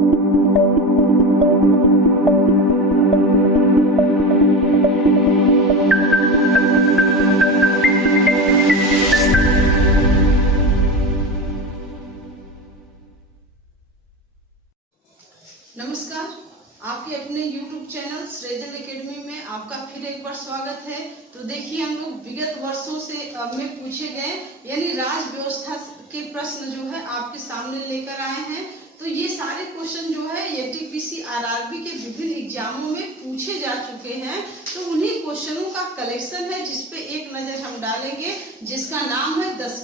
नमस्कार, आपके अपने YouTube चैनल सृजन एकेडमी में आपका फिर एक बार स्वागत है। तो देखिए, हम लोग विगत वर्षों से में पूछे गए यानी राज व्यवस्था के प्रश्न जो है आपके सामने लेकर आए हैं। तो ये सारे क्वेश्चन जो है एटीपीसी आरआरबी के विभिन्न एग्जामों में पूछे जा चुके हैं। तो उन्हीं क्वेश्चनों का कलेक्शन है जिसपे एक नजर हम डालेंगे, जिसका नाम है 10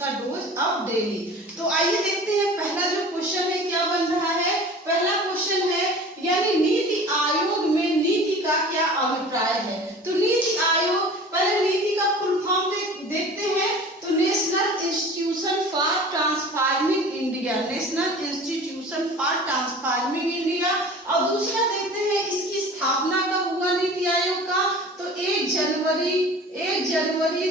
का डोज अब डेली। तो आइए देखते हैं पहला जो क्वेश्चन है क्या बन रहा है। पहला क्वेश्चन है यानी नीति आयोग में नीति का क्या अभिप्राय है। तो नीति आयोग, पहले नीति का फुल फॉर्म देखते हैं। तो national institution for transforming India, national institution for transforming India. और दूसरा देखते हैं इसकी स्थापना कब हुआ नीति आयोग का। तो 1 जनवरी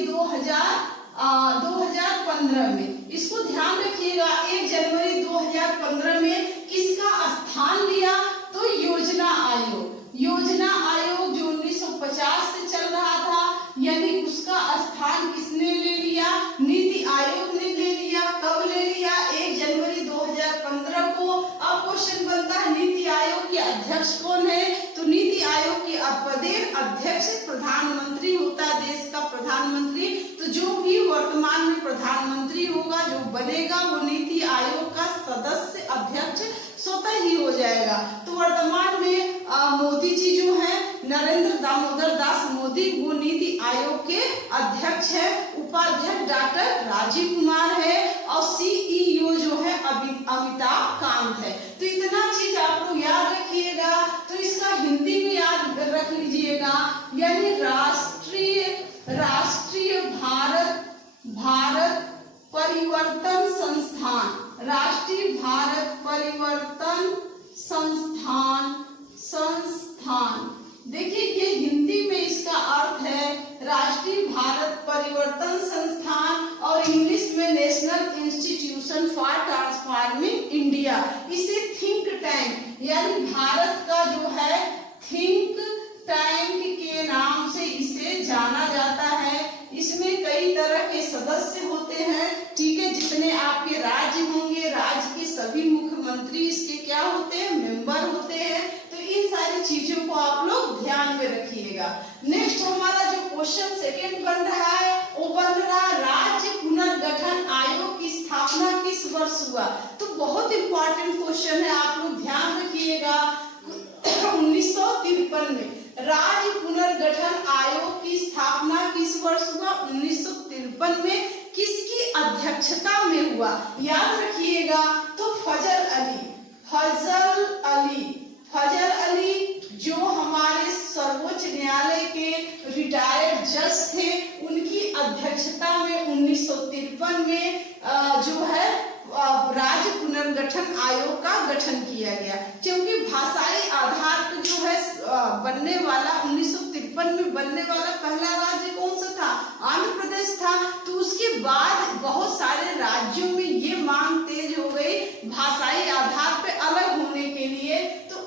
2015 में। इसको ध्यान रखिएगा, 1 जनवरी 2015 में किसका स्थान लिया। तो योजना आयोग, योजना आयोग जो 1950 से चल रहा था, यानी उसका स्थान किसने ले लिया, नीति आयोग ने ले लिया। कब ले लिया, 1 जनवरी 2015 को। अब क्वेश्चन बनता है नीति आयोग के अध्यक्ष कौन है। तो नीति आयोग के प्रदेश अध्यक्ष प्रधानमंत्री होता है, देश का प्रधानमंत्री। तो जो भी वर्तमान में प्रधानमंत्री होगा, जो बनेगा, वो नीति आयोग का सदस्य अध्यक्ष स्वतः ही हो जाएगा। तो वर्तमान में मोदी जी जो है, नरेंद्र दामोदर दास मोदी, वो नीति आयोग के अध्यक्ष है। उपाध्यक्ष डॉक्टर राजीव कुमार है और सीईओ जो है अमिताभ कांत है। तो इतना चीज आप लोग याद रखिएगा। तो इसका हिंदी में याद रख लीजिएगा, यानी राष्ट्रीय भारत परिवर्तन संस्थान, राष्ट्रीय भारत परिवर्तन संस्थान। देखिए, ये हिंदी में इसका अर्थ है राष्ट्रीय भारत परिवर्तन संस्थान और इंग्लिश में national institution for transforming India. इसे थिंक टैंक यानी भारत का जो है थिंक टैंक के नाम से इसे जाना जाता है। इसमें कई तरह के सदस्य होते हैं, ठीक है। जितने आपके राज्य होंगे, राज्य के सभी मुख्यमंत्री इसके क्या होते हैं, मेंबर होते हैं। तो इन सारी चीजों को आप लोग ध्यान में रखिएगा। नेक्स्ट हमारा जो क्वेश्चन सेकंड बन रहा है, वो बन रहा राज्य पुनर्गठन आयोग की स्थापना किस वर्ष हुआ। तो बहुत इंपॉर्टेंट क्वेश्चन है, आप लोग ध्यान रखिएगा। 1953 में राज्य पुनर्गठन आयोग की स्थापना किस वर्ष हुआ, 1953 में। किसकी अध्यक्षता में हुआ, याद रखिएगा। तो फजल अली जो हमारे सर्वोच्च न्यायालय के रिटायर्ड जज थे, उनकी अध्यक्षता में 1953 में जो है राज्य पुनर्गठन आयोग का गठन किया गया। क्योंकि भाषाई आधार पर जो है बनने वाला 1953 में बनने वाला पहला राज्य कौन सा था, आंध्र प्रदेश था। तो उसके बाद बहुत सारे राज्यों में ये मांग तेज हो गई भाषाई आधार पे अलग होने के लिए। तो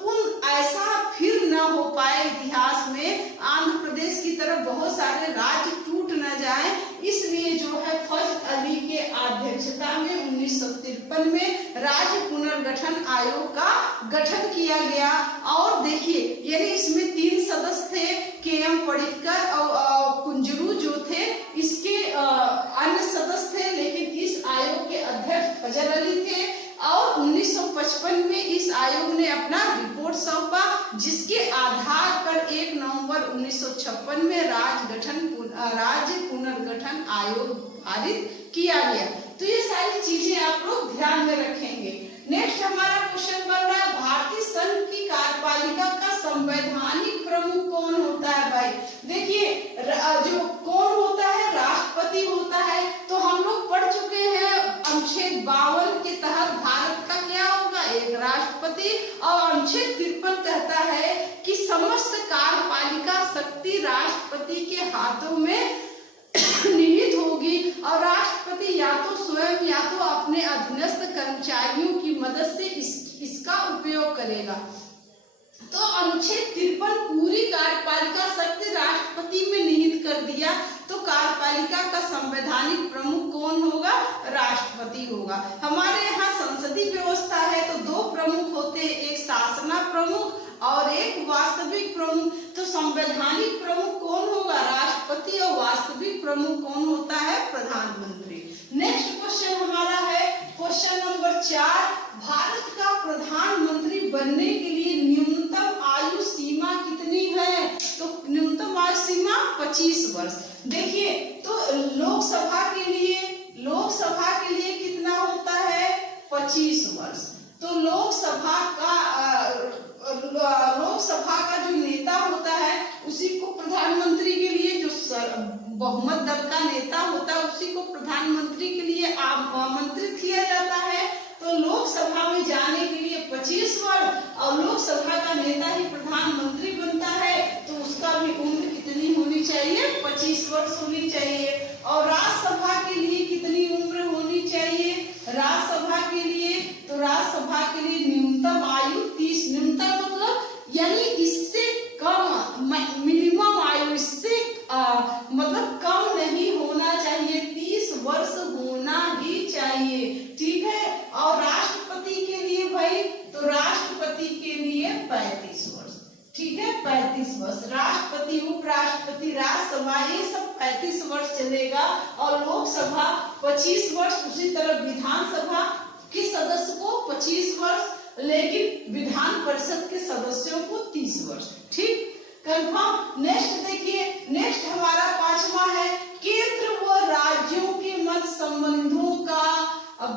ऐसा फिर न हो पाए इतिहास में, आंध्र प्रदेश की तरफ बहुत सारे राज्य टूट न जाए, इसलिए जो है फजल अली के अध्यक्षता में 1953 में राज्य पुनर्गठन आयोग का गठन किया गया। और देखिए, यानी इसमें 3 सदस्य थे, के.एम. पडिक्कर और कुंजरू जो थे, इसके अन्य सदस्य थे, लेकिन इस आयोग के अध्यक्ष फजल अली थे। और 1955 में इस आयोग ने अपना रिपोर्ट सौंपा, जिसके आधार पर 1 नवंबर 1956 में राज्य पुनर्गठन आयोग पारित किया गया। तो ये सारी चीजें आप लोग ध्यान में रखेंगे। नेक्स्ट हमारा क्वेश्चन बन रहा है, भारतीय संघ की कार्यपालिका का संवैधानिक प्रमुख कौन होता है। भाई देखिए, जो कौन होता है, राष्ट्रपति होता है। तो हम लोग पढ़ चुके हैं अनुच्छेद 52 के तहत भारत का क्या होगा, एक राष्ट्रपति। और अनुच्छेद 53 कहता है कि समस्त कार्यपालिका शक्ति राष्ट्रपति के हाथों में निहित होगी और राष्ट्रपति या तो स्वयं या तो अपने अधीनस्थ कर्मचारियों की मदद से करेगा। तो अनुच्छेद 53 पूरी कार्यपालिका शक्ति राष्ट्रपति में निहित कर दिया। तो कार्यपालिका का संवैधानिक प्रमुख कौन होगा? राष्ट्रपति होगा। हमारे यहाँ संसदीय व्यवस्था है तो दो प्रमुख होते हैं, एक शासना प्रमुख और एक वास्तविक प्रमुख। तो संवैधानिक प्रमुख कौन होगा? राष्ट्रपति। और वास्तविक प्रमुख कौन होता है? प्रधानमंत्री। नेक्स्ट क्वेश्चन हमारा है क्वेश्चन नंबर 4, भारत का प्रधानमंत्री बनने के लिए न्यूनतम आयु सीमा कितनी है? तो न्यूनतम आयु सीमा 25 वर्ष। देखिए तो लोकसभा के लिए कितना होता है? 25 वर्ष। तो लोकसभा का जो नेता होता है उसी को प्रधानमंत्री के लिए, जो बहुमत दल का नेता होता है उसी को प्रधानमंत्री के लिए आमंत्रित किया जाता है। तो लोकसभा में जाने के लिए 25 वर्ष और लोकसभा का नेता ही प्रधानमंत्री बनता है तो उसका भी उम्र कितनी होनी चाहिए? 25 वर्ष होनी चाहिए। और राज्यसभा के लिए कितनी उम्र होनी चाहिए? राज्यसभा के लिए न्यूनतम आयु 30, न्यूनतम मतलब यानी इससे कम, मिनिमम आयु इससे मतलब कम नहीं होना चाहिए, 30 वर्ष होना ही चाहिए। ठीक है। और राष्ट्रपति के लिए भाई, तो राष्ट्रपति के लिए 35 वर्ष। ठीक है, 35 वर्ष। राष्ट्रपति, उपराष्ट्रपति, राज्यसभा ये सब 35 वर्ष चलेगा और लोकसभा 25 वर्ष। उसी तरह विधानसभा के सदस्य को 25 वर्ष, लेकिन विधान परिषद के सदस्यों को 30 वर्ष। ठीक, कंफर्म। नेक्स्ट देखिए, नेक्स्ट हमारा 5वां है केंद्र व राज्यों के मध्य संबंधों का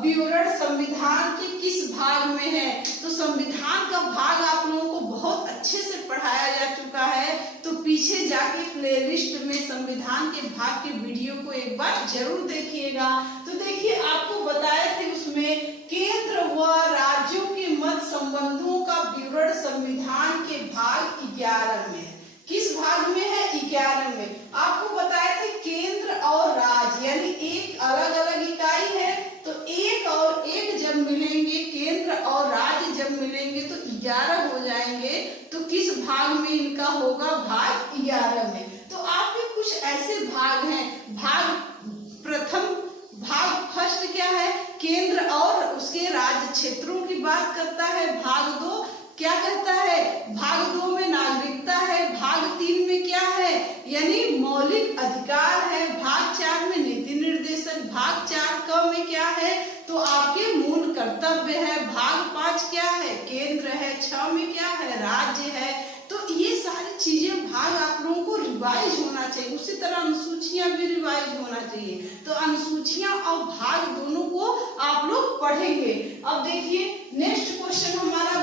विवरण संविधान के किस भाग में है? तो संविधान का भाग आप लोगों को बहुत अच्छे से पढ़ाया जा चुका है, तो पीछे जाके प्लेलिस्ट में संविधान के भाग के वीडियो को एक बार जरूर देखिएगा। तो देखिए आपको बताए थे उसमें केंद्र व राज्यों के मध्य संबंधों का विवरण संविधान के भाग 11 में। किस भाग में है? 11 में। आपको बताए थे केंद्र और राज्य यानी एक अलग अलग इकाई है, तो एक और एक जब मिलेंगे, केंद्र और राज्य जब मिलेंगे तो 11 हो जाएंगे। तो किस भाग में इनका होगा? भाग 11 में। तो आपके कुछ ऐसे भाग हैं, भाग फर्स्ट क्या है? केंद्र और उसके राज्य क्षेत्रों की बात करता है। भाग 2 क्या कहता है? भाग 2 में नागरिकता है। भाग 3 में क्या है? यानी मौलिक अधिकार है। भाग 4 में नीति निर्देशक। भाग 4 क में क्या है? तो आपके मूल कर्तव्य है। भाग 5 क्या है? केंद्र है। 6 में क्या है? राज्य है। तो ये सारी चीजें भाग आप लोगों को रिवाइज होना चाहिए। उसी तरह अनुसूचियां भी रिवाइज होना चाहिए। तो अनुसूचियां और भाग दोनों को आप लोग पढ़ेंगे। अब देखिए नेक्स्ट क्वेश्चन हमारा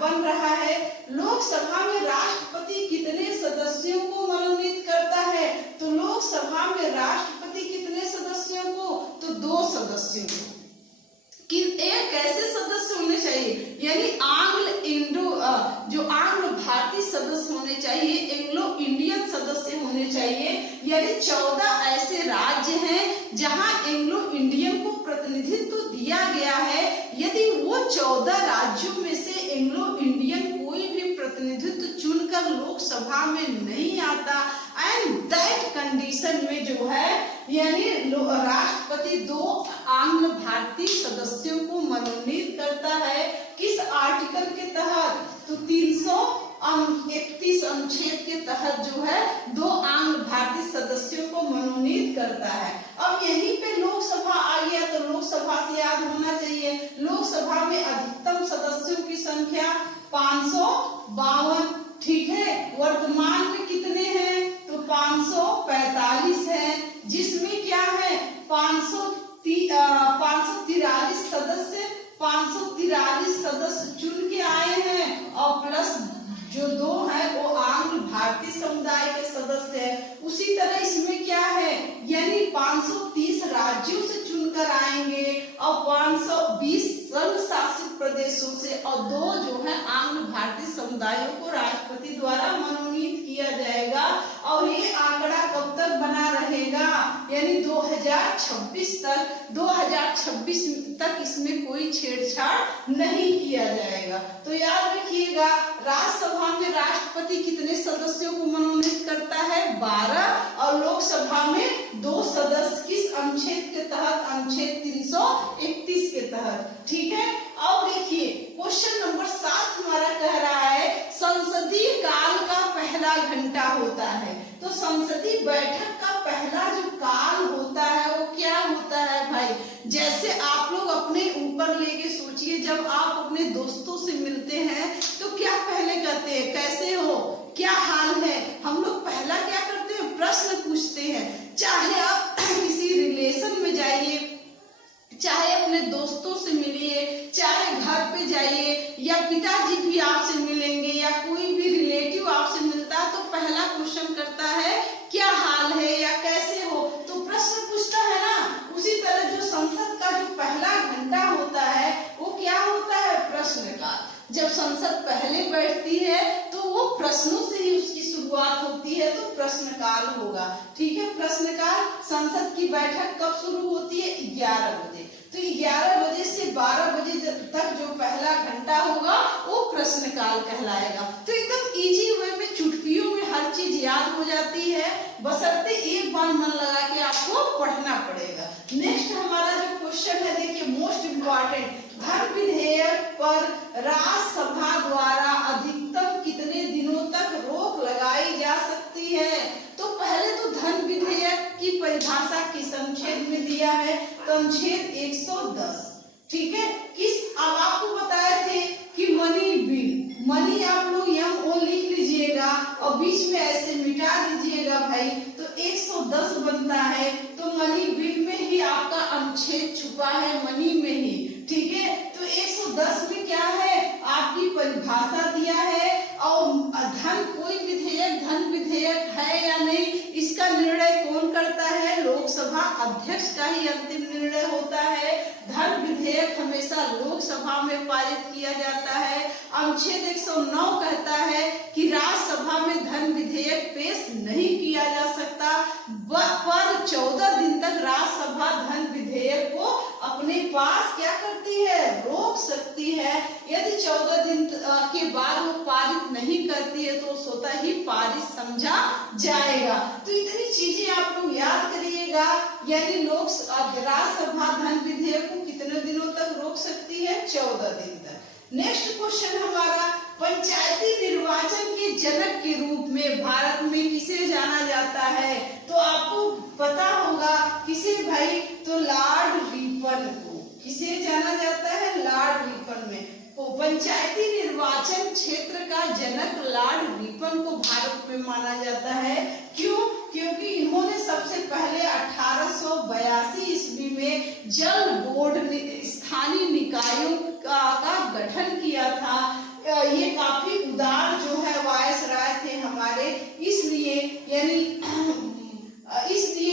बन रहा है, लोकसभा में राष्ट्रपति कितने सदस्यों को मनोनीत करता है? तो लोकसभा में राष्ट्रपति कितने सदस्यों को? तो 2 सदस्यों को। कि एक ऐसे सदस्य होने चाहिए यानी जो आंग्ल भारतीय सदस्य होने चाहिए, एंग्लो इंडियन सदस्य होने चाहिए। यानी 14 ऐसे राज्य हैं जहां एंग्लो इंडियन को प्रतिनिधित्व दिया गया है। यदि वो 14 राज्यों में से एंग्लो इंडियन कोई भी प्रतिनिधित्व चुनकर लोकसभा में नहीं आता, एंड दैट कंडीशन में जो है यानी राष्ट्रपति 2 आंग्ल भारतीय सदस्यों को मनोनीत करता है। किस आर्टिकल के तहत? तो 331 अनुच्छेद के तहत जो है 2 आंग्ल भारतीय सदस्यों को मनोनीत करता है। अब यहीं पे लोकसभा आ गया, तो लोकसभा से याद होना चाहिए, लोकसभा में अधिकतम सदस्यों की संख्या 552। ठीक है, वर्तमान में कितने हैं? तो 545 है, जिसमें क्या है 543 सदस्य चुन के आए हैं और प्लस जो 2 है वो आंग्ल भारतीय समुदाय के सदस्य है। उसी तरह इसमें क्या है यानी 530 राज्यों से चुनकर आएंगे और 520 संघ शासित प्रदेशों से और 2 जो है आंग्ल भारतीय समुदायों को राष्ट्रपति द्वारा मनोनीत किया जाएगा। और ये आंकड़ा कब तक बना रहेगा? यानी 2026 तक इसमें कोई छेड़छाड़ नहीं किया जाएगा। जाएगा। तो याद रखिएगा, राज्यसभा में राष्ट्रपति कितने सदस्यों को मनोनीत करता है? 12, और लोकसभा में 2 सदस्य। किस अनुच्छेद के तहत? अनुच्छेद 331 के तहत। ठीक है। अब देखिए क्वेश्चन नंबर 7 हमारा कह रहा है संसदीय काल का पहला घंटा होता है। तो संसदीय बैठक का पहला जो काल होता है वो क्या होता है भाई? जैसे आप लोग अपने ऊपर लेके सोचिए, जब आप अपने दोस्तों से मिलते हैं तो क्या पहले कहते हैं? कैसे हो, क्या हाल है? हम लोग पहला क्या करते हैं? प्रश्न पूछते हैं। चाहे आप किसी रिलेशन में जाइए, चाहे अपने दोस्तों से मिलिए, चाहे घर पे जाइए, या पिताजी भी आपसे मिलेंगे या कोई भी रिलेटिव आपसे मिलता है, तो पहला क्वेश्चन करता है क्या हाल है या कैसे हो, तो प्रश्न पूछता है ना। उसी तरह जो संसद का जो पहला घंटा होता है वो क्या होता है? प्रश्नकाल। जब संसद पहले बैठती है तो वो प्रश्नों से ही उसकी शुरुआत होती है, तो प्रश्नकाल होगा। ठीक है। प्रश्नकाल, संसद की बैठक कब शुरू होती है? 11 बजे। तो 11 बजे से 12 बजे तक जो पहला घंटा होगा वो प्रश्नकाल कहलाएगा। तो एकदम इजी वे में, चुटकियों में हर चीज याद हो जाती है, बशर्ते एक बार मन लगा के आपको पढ़ना पड़ेगा। नेक्स्ट हमारा जो क्वेश्चन है, देखिए मोस्ट इम्पोर्टेंट, धन विधेयक पर राज्यसभा द्वारा अधिकतम कितने दिनों तक रोक लगाई जा सकती है? तो पहले तो धन विधेयक की परिभाषा किस अनुच्छेद में दिया है? तो अनुच्छेद 110। ठीक है। अब आपको बताए थे कि मनी बिल, मनी आप लोग यहाँ ओ लिख लीजिएगा और बीच में ऐसे मिटा दीजिएगा भाई, तो 110 बनता है। तो मनी बिल में ही आपका अनुच्छेद छुपा है, मनी में ही। ठीक है। तो 110 में क्या है? आपकी परिभाषा दिया है, और धन, कोई विधेयक धन विधेयक है या नहीं, इसका निर्णय कौन करता है? लोकसभा अध्यक्ष का ही अंतिम निर्णय होता है। धन विधेयक हमेशा लोकसभा में पारित किया जाता है। अनुच्छेद 109 कहता है कि राज्यसभा में धन विधेयक पेश नहीं किया जा सकता, पर 14 दिन तक राज्यसभा धन विधेयक को अपने पास क्या करती है? रोक सकती है। यदि 14 दिन के बाद वो पारित नहीं करती है तो स्वतः ही पारित समझा जाएगा। तो इतनी चीजें आप लोग याद करिएगा। यानी राज्यसभा धन विधेयक को कितने दिनों तक रोक सकती है? 14 दिन तक। नेक्स्ट क्वेश्चन हमारा, पंचायती निर्वाचन के जनक के रूप में भारत में किसे जाना जाता है? तो आपको पता होगा किसे भाई? तो लॉर्ड रिपन को। किसे जाना जाता है? लॉर्ड रिपन में। पंचायती निर्वाचन क्षेत्र का जनक लॉर्ड रिपन को भारत में माना जाता है। क्यों? क्योंकि इन्होंने सबसे पहले 1882 ईस्वी में जल बोर्ड, स्थानीय निकायों का गठन किया था। ये काफी उदार जो है वायसराय थे हमारे, इसलिए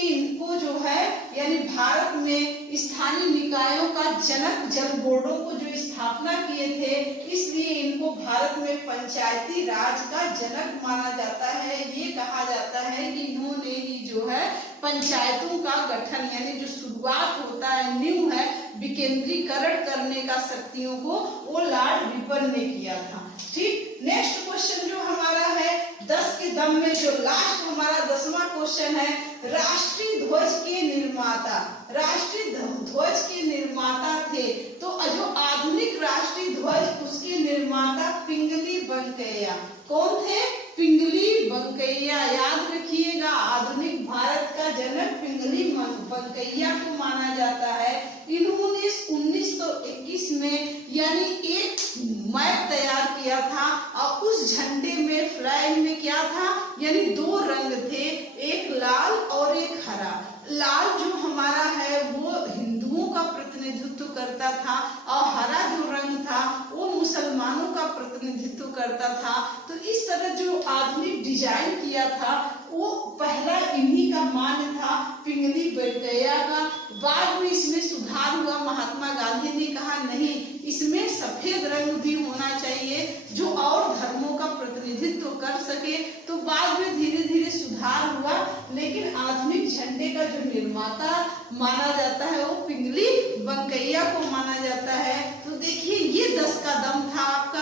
इनको जो है यानी भारत में स्थानीय निकायों का जनक, जल बोर्डों को जो स्थापना किए थे, इसलिए इनको भारत में पंचायती राज का जनक माना जाता है। ये कहा जाता है कि इन्होंने ही जो है पंचायतों का गठन, यानी जो शुरुआत होता है, न्यू है, विकेंद्रीकरण करने का शक्तियों को, वो लॉर्ड रिपन ने किया था। ठीक। नेक्स्ट क्वेश्चन जो हमारा है 10 के दम में, जो लास्ट हमारा 10वां क्वेश्चन है, राष्ट्रीय ध्वज के निर्माता। राष्ट्रीय ध्वज के निर्माता थे, तो जो आधुनिक राष्ट्रीय ध्वज, उसके निर्माता पिंगली बंकैया। कौन थे? पिंगली बंकैया। याद रखिएगा, आधुनिक भारत का जनक पिंगली बंकैया को माना जाता है। इन्होंने 1921 में यानी एक मैप तैयार किया था, और उस झंडे में, फ्लैग में क्या था? यानी 2 रंग थे, एक लाल और एक हरा। लाल जो हमारा है वो हिंदुओं का प्रतिनिधित्व करता था, और हरा जो रंग था वो मुसलमानों का प्रतिनिधित्व करता था। तो इस तरह जो आधुनिक डिजाइन किया था वो पहला इन्हीं का मान्य था, पिंगली बंकैया का। बाद में इसमें सुधार हुआ, महात्मा गांधी ने कहा नहीं, इसमें सफेद रंग भी होना चाहिए जो और धर्मों का प्रतिनिधित्व कर सके। तो बाद में धीरे धीरे सुधार हुआ, लेकिन आधुनिक झंडे का जो निर्माता माना जाता है वो पिंगली बंकैया को माना जाता है। तो देखिए ये 10 का दम था आपका।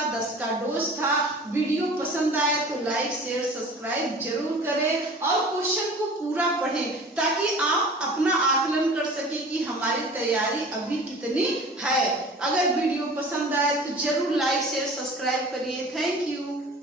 पसंद आए तो लाइक शेयर सब्सक्राइब जरूर करें और क्वेश्चन को पूरा पढ़ें ताकि आप अपना आकलन कर सके कि हमारी तैयारी अभी कितनी है। अगर वीडियो पसंद आए तो जरूर लाइक शेयर सब्सक्राइब करिए। Thank you.